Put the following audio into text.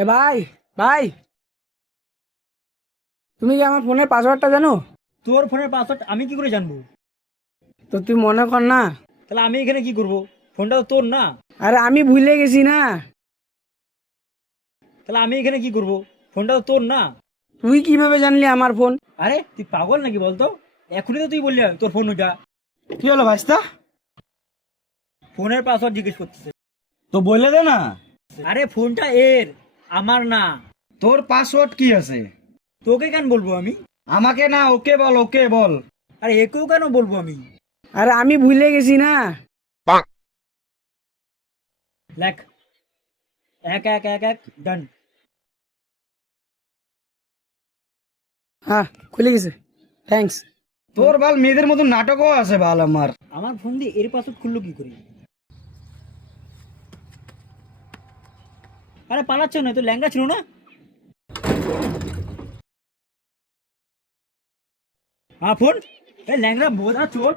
এ ভাই ভাই, তুমি কি আমার ফোনের পাসওয়ার্ডটা জানো? তোর ফোনের পাসওয়ার্ড আমি কি করে জানবো? তো তুই মনে কর না। তাহলে আমি এখানে কি করব? ফোনটা তো তোর না। আরে আমি ভুলে গেছি না। তাহলে আমি এখানে কি করব? ফোনটা তো তোর না। তুই কিভাবে জানলি আমার ফোন? আরে তুই পাগল নাকি বলতো? এখনই তো তুই বললি তোর ফোন ওইটা। কি হলো ভাইস্তা? ফোনের পাসওয়ার্ড জিজ্ঞেস করতেছে। তো বলে দে না। আরে ফোনটা এর, আমার না। তোর পাসওয়ার্ড কি আছে? তোকে কেন বলবো আমি? আমাকে না, ওকে বল, ওকে বল। আরে একেও কেন বলবো আমি? আরে আমি ভুলে গেছি না। লেখ, এক এক এক এক ডান। হ্যাঁ, খুলে গেছে। থ্যাঙ্কস। তোর বাল মেয়েদের মতো নাটকও আছে বাল আমার। আমার ফোন দিয়ে এর পাসওয়ার্ড খুললো কি করে? আরে পালাচ্ছ না তো, ল্যাংড়া ছিল না? হ্যাঁ ফোন, ল্যাংড়া বোঝা চোর।